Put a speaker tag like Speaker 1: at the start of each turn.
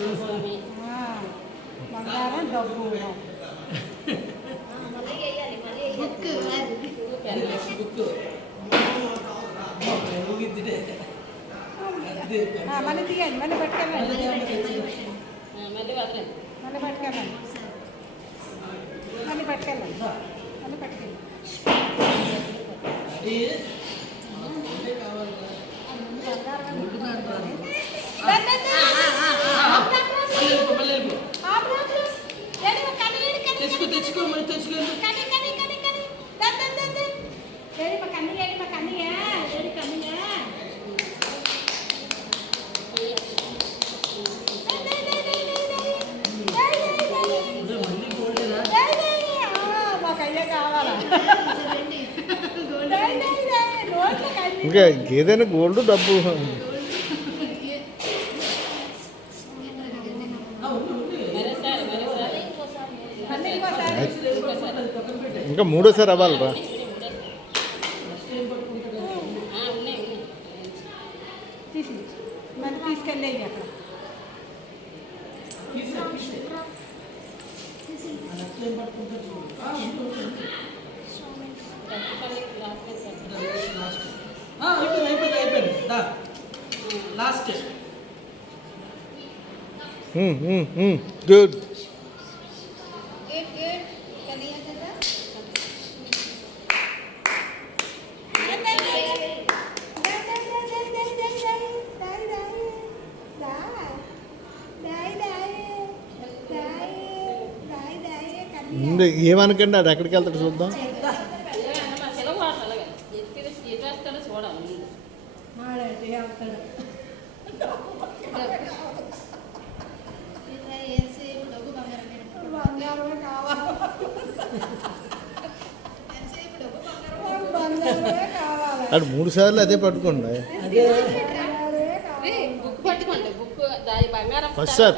Speaker 1: చేసుకోవాలి
Speaker 2: బంగారం డబ్బు మళ్ళీ దిగండి మళ్ళీ పట్టుకెళ్ళండి
Speaker 1: మళ్ళీ
Speaker 2: పట్టుకెళ్ళండి మళ్ళీ పట్టుకెళ్ళండి మళ్ళీ పట్టుకెళ్ళండి ಬಂಗಾರ తెచ్చుకోమని తెచ్చుకోండి
Speaker 3: ఇంకా ఏదైనా గోల్డ్ డబ్బు.
Speaker 4: इंका मूडो सारी अव्वाल हम्म हम्म
Speaker 3: हम्म गुड ఏమనకండి అది ఎక్కడికి వెళ్తాడు చూద్దాం. అటు మూడు సార్లు అదే పట్టుకోండి. First sir